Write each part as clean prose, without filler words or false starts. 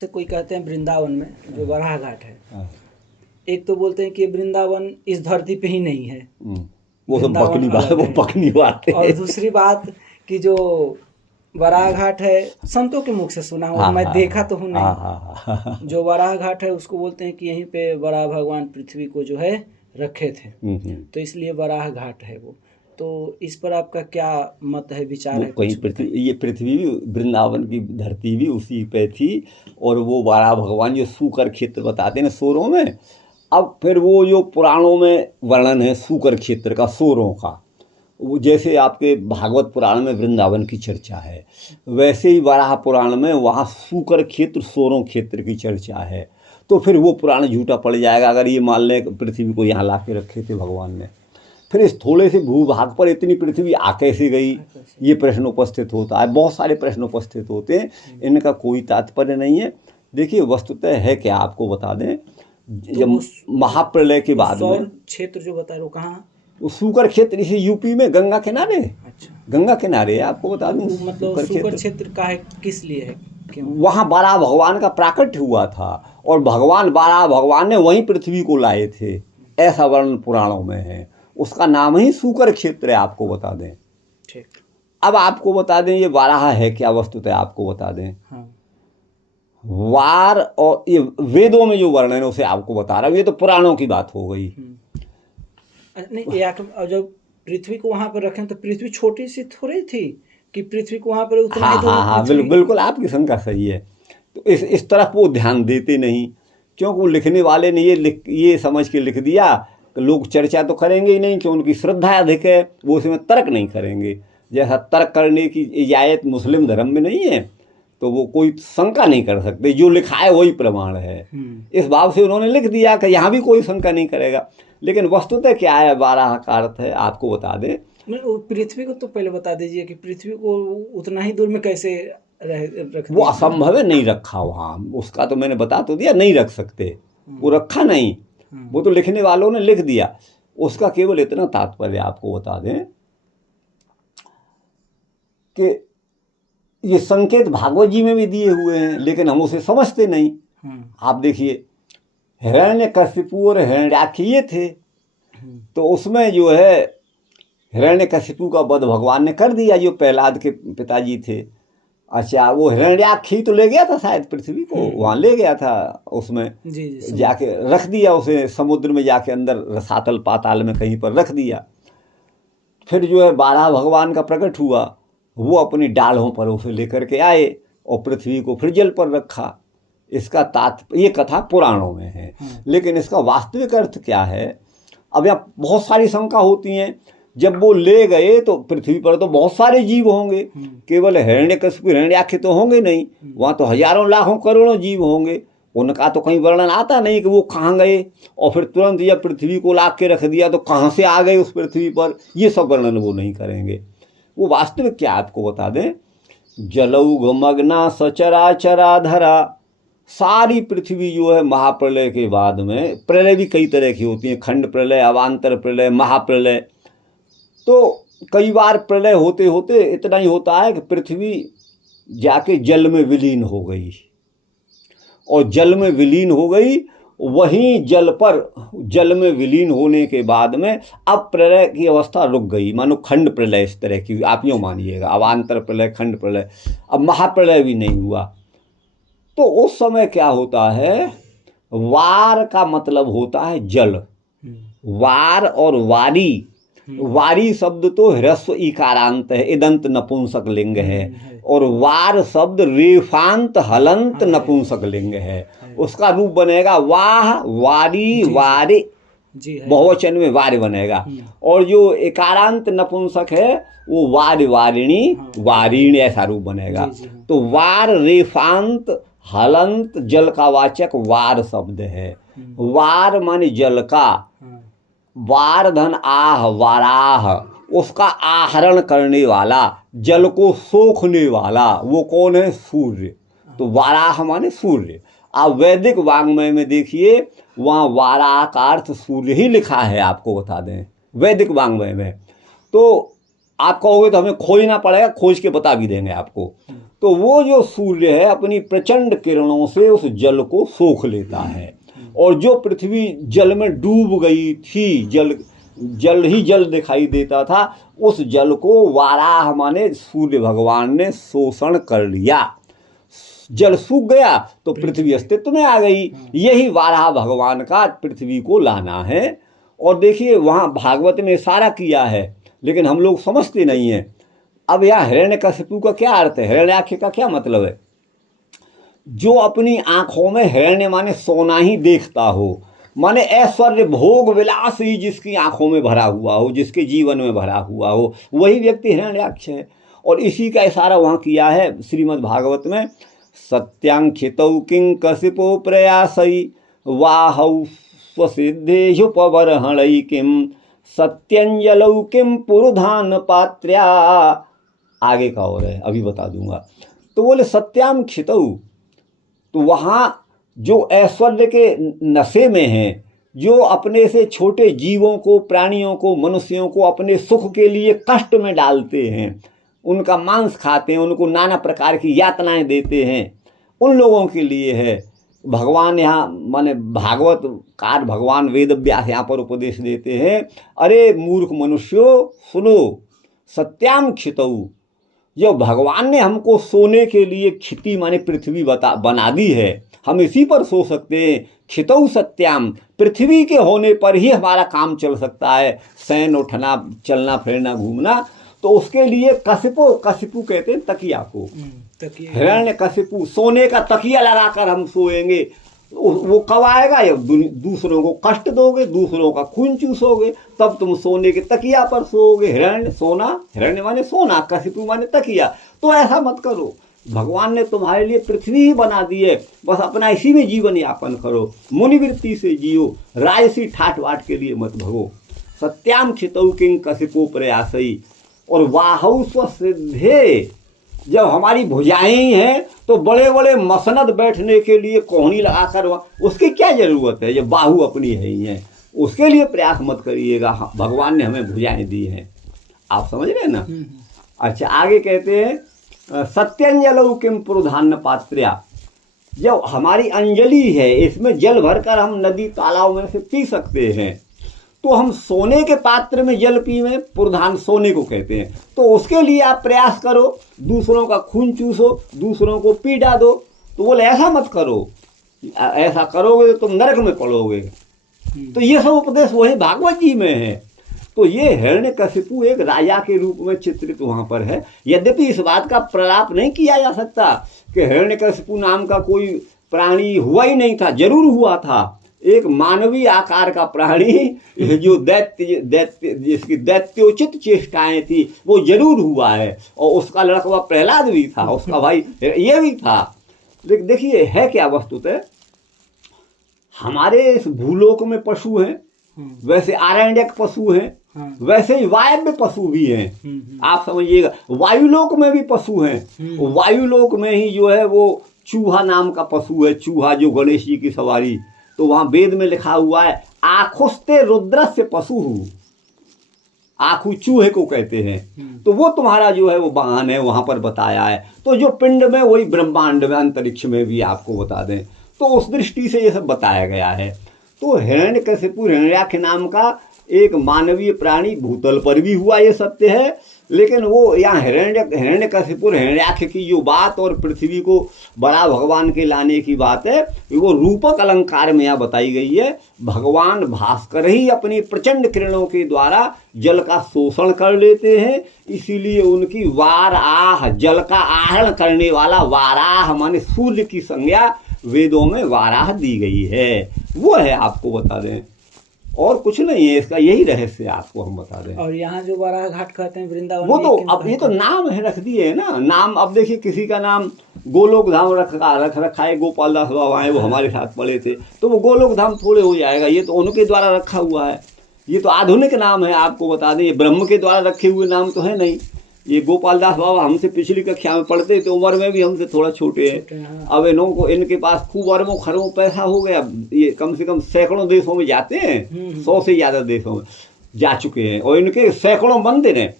से कोई कहते हैं वृंदावन में जो वराह घाट है, हाँ। एक तो बोलते हैं कि वृंदावन इस धरती पे ही नहीं है, वो सब वृंदावन बकनी बात, अलग वो है। बकनी बात है। और दूसरी बात कि जो वराह घाट है, संतों के मुख से सुना हूँ, हाँ, मैं हाँ, देखा तो हूँ हाँ, नहीं। हाँ, हाँ। जो वराह घाट है उसको बोलते हैं कि यहीं पे वराह भगवान पृथ्वी को जो है रखे थे, तो इसलिए वराह घाट है वो। तो इस पर आपका क्या मत है, विचार वो है, कहीं कुछ पृथ्वी, बताइए। ये पृथ्वी भी, वृंदावन की धरती भी उसी पे थी। और वो बारह भगवान जो सूकर क्षेत्र बताते हैं सोरों में, अब फिर वो जो पुराणों में वर्णन है सूकर क्षेत्र का, सोरों का, वो जैसे आपके भागवत पुराण में वृंदावन की चर्चा है, वैसे ही वराह पुराण में वहाँ सूकर क्षेत्र, सोरों क्षेत्र की चर्चा है। तो फिर वो पुराण झूठा पड़ जाएगा अगर ये मान लें पृथ्वी को यहाँ ला के रखे थे भगवान ने। फिर इस थोड़े से भूभाग पर इतनी पृथ्वी आ कैसे गई, ये प्रश्न उपस्थित होता है। बहुत सारे प्रश्न उपस्थित होते हैं, इनका कोई तात्पर्य नहीं है। देखिए वस्तुतः है क्या, आपको बता दें, जब महाप्रलय के बाद में क्षेत्र जो बता रहे हो कहाँ, वो सूकर क्षेत्र इसी यूपी में गंगा किनारे, अच्छा, गंगा किनारे है, आपको बता दूं। मतलब सूकर क्षेत्र का है, किस लिए है, क्यों? वहाँ बारह भगवान का प्राकट्य हुआ था और भगवान बारह भगवान ने वहीं पृथ्वी को लाए थे, ऐसा वर्णन पुराणों में है। उसका नाम ही सूकर क्षेत्र है, आपको बता दें। ठीक। अब आपको बता दें ये बारह है क्या, वस्तुतः आपको बता दें। हाँ। वार और ये वेदों में जो वर्णन है उसे आपको बता रहा हूँ, ये तो पुराणों की बात हो गई। नहीं, और जब पृथ्वी को वहां पर रखें तो पृथ्वी छोटी सी थोड़ी थी कि पृथ्वी को वहां पर उतना ही दूर। हाँ, बिल्कुल आपकी शंका सही है। तो इस तरफ वो ध्यान देते नहीं, क्योंकि वो लिखने वाले ने ये समझ के लिख दिया कि लोग चर्चा तो करेंगे ही नहीं, कि उनकी श्रद्धा अधिक है, वो इसमें तर्क नहीं करेंगे। जैसा तर्क करने की इजाज़त मुस्लिम धर्म में नहीं है, तो वो कोई शंका नहीं कर सकते, जो लिखा है वही प्रमाण है। इस भाव से उन्होंने लिख दिया कि यहाँ भी कोई शंका नहीं करेगा। लेकिन वस्तुतः क्या है, बारह का अर्थ है, आपको बता दें। पृथ्वी को तो पहले बता दीजिए कि पृथ्वी को उतना ही दूर में कैसे रख वो असंभव है, नहीं रखा वहाँ, उसका तो मैंने बता तो दिया, नहीं रख सकते, वो रखा नहीं, वो तो लिखने वालों ने लिख दिया। उसका केवल इतना तात्पर्य आपको बता दें कि ये संकेत भागवत जी में भी दिए हुए हैं, लेकिन हम उसे समझते नहीं। आप देखिए हिरण्यकशिपु और हिरण्याक्ष ये थे, तो उसमें जो है हिरण्यकशिपु का वध भगवान ने कर दिया, जो प्रहलाद के पिताजी थे। अच्छा, वो हिरण्याक्ष ही तो ले गया था शायद पृथ्वी को, वहाँ ले गया था, उसमें जाके रख दिया उसे, समुद्र में जाके अंदर रसातल पाताल में कहीं पर रख दिया। फिर जो है बारह भगवान का प्रकट हुआ, वो अपनी डालों पर उसे लेकर के आए और पृथ्वी को फिर जल पर रखा। इसका तात्पर्य, ये कथा पुराणों में है, लेकिन इसका वास्तविक अर्थ क्या है। अब यहाँ बहुत सारी शंका होती हैं, जब वो ले गए तो पृथ्वी पर तो बहुत सारे जीव होंगे, केवल हिरण्यकशिपु हिरण्याक्ष तो होंगे नहीं, वहाँ तो हजारों लाखों करोड़ों जीव होंगे। उनका तो कहीं वर्णन आता नहीं कि वो कहाँ गए, और फिर तुरंत जब पृथ्वी को ला के रख दिया तो कहाँ से आ गए उस पृथ्वी पर, ये सब वर्णन वो नहीं करेंगे। वो वास्तविक क्या आपको बता दें, जलौघमग्ना सचराचरा धरा, सारी पृथ्वी जो है महाप्रलय के बाद में, प्रलय भी कई तरह की होती हैं, खंड प्रलय, अवान्तर प्रलय, महाप्रलय। तो कई बार प्रलय होते होते इतना ही होता है कि पृथ्वी जाके जल में विलीन हो गई, और जल में विलीन हो गई, वहीं जल में विलीन होने के बाद में अब प्रलय की अवस्था रुक गई, मानो खंड प्रलय इस तरह की, आप यूँ मानिएगा, अवान्तर प्रलय, खंड प्रलय, अब महाप्रलय भी नहीं हुआ। तो उस समय क्या होता है, वार का मतलब होता है जल, वार और वारी, वारी शब्द तो ह्रस्व इकारांत है, इदंत नपुंसक लिंग है, और वार शब्द रेफांत हलंत नपुंसक लिंग है। उसका रूप बनेगा वाह, वारी, वारे, बहुवचन में वार बनेगा। और जो इकारांत नपुंसक है वो वार, वारिणी, वारीण, ऐसा रूप बनेगा। तो वार रेफांत हलंत जल का वाचक वार शब्द है। वार माने जल का, वार धन आह, वाराह, उसका आहरण करने वाला, जल को सोखने वाला, वो कौन है, सूर्य। तो वाराह माने सूर्य। आप वैदिक वाङ्मय में देखिए, वहाँ वाराह का अर्थ सूर्य ही लिखा है, आपको बता दें, वैदिक वाङ्मय में। तो आप कहोगे तो हमें खोजना पड़ेगा, खोज के बता भी देंगे आपको। तो वो जो सूर्य है अपनी प्रचंड किरणों से उस जल को सोख लेता है, और जो पृथ्वी जल में डूब गई थी, जल ही जल दिखाई देता था, उस जल को वाराह माने सूर्य भगवान ने शोषण कर लिया। जल सूख गया तो पृथ्वी अस्तित्व में आ गई। यही वाराह भगवान का पृथ्वी को लाना है। और देखिए वहाँ भागवत में इशारा किया है, लेकिन हम लोग समझते नहीं हैं। अब यहाँ हिरण्यकशिपु का क्या अर्थ है, हिरण्याक्ष का क्या मतलब है? जो अपनी आंखों में हिरण्य माने सोना ही देखता हो, माने ऐश्वर्य भोग विलास ही जिसकी आंखों में भरा हुआ हो, जिसके जीवन में भरा हुआ हो, वही व्यक्ति हिरण्याक्ष है। और इसी का इशारा वहाँ किया है श्रीमद् भागवत में, सत्यांक्षितौ किं कशिपो प्रयासई वाहौ स्वसिद्धेषुपबर्हणै किं सत्यंजलौ किं पुरुधान पात्र्या। आगे का और है, अभी बता दूंगा। तो बोले सत्यांक्षितौ, तो वहाँ जो ऐश्वर्य के नशे में हैं, जो अपने से छोटे जीवों को, प्राणियों को, मनुष्यों को अपने सुख के लिए कष्ट में डालते हैं, उनका मांस खाते हैं, उनको नाना प्रकार की यातनाएं देते हैं, उन लोगों के लिए है भगवान यहाँ माने भागवत कार भगवान वेद व्यास यहाँ पर उपदेश देते हैं। अरे मूर्ख मनुष्यों सुनो, सत्याम क्षितौ, जो भगवान ने हमको सोने के लिए क्षिति माने पृथ्वी बना दी है, हम इसी पर सो सकते हैं। क्षितौ सत्याम, पृथ्वी के होने पर ही हमारा काम चल सकता है, शयन उठना, चलना फिरना, घूमना। तो उसके लिए कशिपु कहते हैं तकिया को, हिरण्यकशिपु सोने का तकिया लगाकर हम सोएंगे। वो कब आएगा? जब दूसरों को कष्ट दोगे, दूसरों का खून चूसोगे, तब तुम सोने के तकिया पर सोओगे। हिरण्य माने सोना, कशिपु माने तकिया। तो ऐसा मत करो, भगवान ने तुम्हारे लिए पृथ्वी ही बना दी है, बस अपना इसी में जीवन यापन करो, मुनिवृत्ति से जियो, राजसी ठाट वाट के लिए मत भगो। सत्याम क्षितौ किं कशिपो प्रयासई, और वाहौ स्वसिद्धे, जब हमारी भुजाएं ही हैं तो बड़े बड़े मसनद बैठने के लिए कोहनी लगाकर, उसकी क्या जरूरत है? जब बाहु अपनी है ही है, उसके लिए प्रयास मत करिएगा। भगवान ने हमें भुजाएं दी हैं, आप समझ रहे हैं ना। अच्छा, आगे कहते हैं सत्यंजलौ किं पुरुधान्य पात्र्या, जब हमारी अंजलि है, इसमें जल भरकर हम नदी तालाब में से पी सकते हैं, तो हम सोने के पात्र में जल पीवें, पुरुधान सोने को कहते हैं। तो उसके लिए आप प्रयास करो, दूसरों का खून चूसो, दूसरों को पीड़ा दो। तो बोले ऐसा मत करो, ऐसा करोगे तो तुम नरक में पड़ोगे। तो ये सब उपदेश वही भागवत जी में है। तो ये हिरण्यकशिपु एक राजा के रूप में चित्रित वहाँ पर है। यद्यपि इस बात का प्रलाप नहीं किया जा सकता कि हिरण्यकशिपु नाम का कोई प्राणी हुआ ही नहीं था, जरूर हुआ था। एक मानवीय आकार का प्राणी जो जिसकी दैत्योचित चेष्टाएं थी वो जरूर हुआ है, और उसका लड़का प्रहलाद भी था, उसका भाई ये भी था। लेकिन देखिए है क्या वस्तुतः, हमारे इस भूलोक में पशु हैं, वैसे आरण्यक पशु हैं, वैसे ही वायव्य पशु भी हैं। आप समझिएगा, वायुलोक में भी पशु हैं। वायुलोक में ही जो है वो चूहा नाम का पशु है, चूहा जो गणेश जी की सवारी। तो वहां वेद में लिखा हुआ है आखुस्ते रुद्रस्य पशु, आखू चूहे को कहते हैं। तो वो तुम्हारा जो है वो वाहन है, वहां पर बताया है। तो जो पिंड में वही ब्रह्मांड में, अंतरिक्ष में भी आपको बता दें, तो उस दृष्टि से ये सब बताया गया है। तो हिरण्यकशिपु हिरण्याक्ष नाम का एक मानवीय प्राणी भूतल पर भी हुआ, ये सत्य है। लेकिन वो यहाँ हिरण्यकशिपु हिरण्याक्ष की जो बात और पृथ्वी को बड़ा भगवान के लाने की बात है, वो रूपक अलंकार में यहाँ बताई गई है। भगवान भास्कर ही अपनी प्रचंड किरणों के द्वारा जल का शोषण कर लेते हैं, इसीलिए उनकी वाराह, जल का आहरण करने वाला वाराह माने सूर्य की संज्ञा वेदों में वाराह दी गई है। वो है, आपको बता दें, और कुछ नहीं है इसका, यही रहस्य आपको हम बता दें। और यहाँ जो वाराह घाट कहते हैं वृंदावन, वो तो अब ये तो नाम है, रख दिए है ना नाम। अब देखिए किसी का नाम गोलोक धाम रख रखा है, गोपाल दास बाबा हैं, वो हमारे साथ पढ़े थे, तो वो गोलोक धाम थोड़े हो जाएगा, ये तो उनके द्वारा रखा हुआ है। ये तो आधुनिक नाम है, आपको बता दें, ये ब्रह्म के द्वारा रखे हुए नाम तो है नहीं। ये गोपाल दास बाबा हमसे पिछली कक्षा में पढ़ते थे, उम्र में भी हमसे थोड़ा छोटे हैं। अब इनके पास खूब अरबों खरबों पैसा हो गया, ये कम से कम सैकड़ों देशों में जाते हैं, 100 से ज़्यादा देशों में जा चुके हैं, और इनके सैकड़ों मंदिर हैं।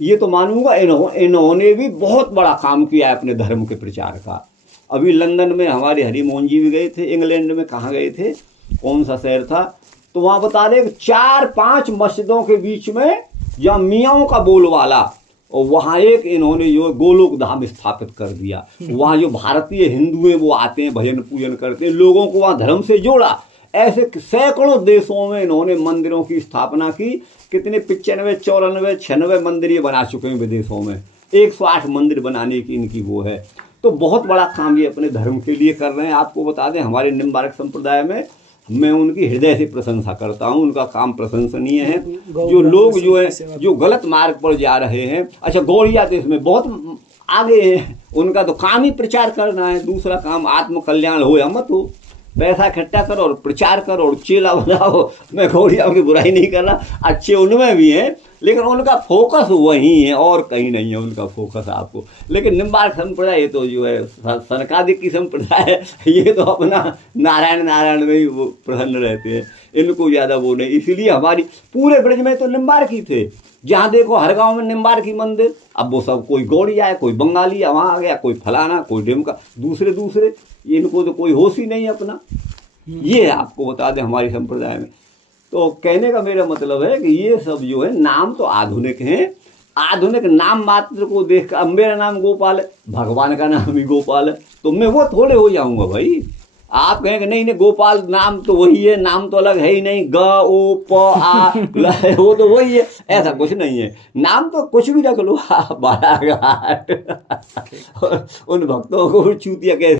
ये तो मानूंगा इन्होंने भी बहुत बड़ा काम किया है अपने धर्म के प्रचार का। अभी लंदन में हमारे हरिमोहन जी भी गए थे, इंग्लैंड में कहाँ गए थे, कौन सा शहर था, तो वहाँ बता रहे 4-5 मस्जिदों के बीच में जहाँ मियाँओं का बोलवाला, और वहाँ एक इन्होंने जो गोलोक धाम स्थापित कर दिया। वहाँ जो भारतीय हिंदू हैं वो आते हैं, भजन पूजन करते हैं, लोगों को वहाँ धर्म से जोड़ा। ऐसे सैकड़ों देशों में इन्होंने मंदिरों की स्थापना की। कितने 95, 94, 96 मंदिर ये बना चुके हैं विदेशों में। 108 मंदिर बनाने की इनकी वो है। तो बहुत बड़ा काम ये अपने धर्म के लिए कर रहे हैं। आपको बता दें, हमारे निम्बार्क संप्रदाय में मैं उनकी हृदय से प्रशंसा करता हूँ। उनका काम प्रशंसनीय है। जो लोग जो है जो गलत मार्ग पर जा रहे हैं, अच्छा गौड़िया तो इसमें बहुत आगे हैं, उनका तो काम ही प्रचार करना है। दूसरा काम आत्म कल्याण हो या मत हो, पैसा इकट्ठा करो और प्रचार करो और चेला बनाओ। मैं गौड़ियाओं की बुराई नहीं कर रहा, अच्छे उनमें भी हैं, लेकिन उनका फोकस वही है और कहीं नहीं है उनका फोकस आपको। लेकिन निम्बार्क संप्रदाय ये तो जो है सनकादिक की संप्रदाय है, ये तो अपना नारायण नारायण में ही वो प्रसन्न रहते हैं, इनको ज़्यादा वो नहीं। इसीलिए हमारी पूरे ब्रज में तो निम्बार्क ही थे, जहाँ देखो हर गांव में निम्बार्क ही मंदिर। अब वो सब कोई गौड़िया है, कोई बंगाली है, वहाँ आ गया, कोई फलाना, कोई डिमका, दूसरे, इनको तो कोई होश ही नहीं अपना। ये आपको बता दें हमारी संप्रदाय में। तो कहने का मेरा मतलब है कि ये सब जो है नाम तो आधुनिक हैं, आधुनिक नाम मात्र को देख कर, अब मेरा नाम गोपाल है, भगवान का नाम ही गोपाल है, तो मैं वो थोड़े हो जाऊंगा भाई। आप कहेंगे नहीं गोपाल नाम तो वही है, नाम तो अलग है ही नहीं, ग ओ प आ वो तो वही है, ऐसा कुछ नहीं है। नाम तो कुछ भी रख लो, बाराघाट। उन भक्तों को चूतिया कैसे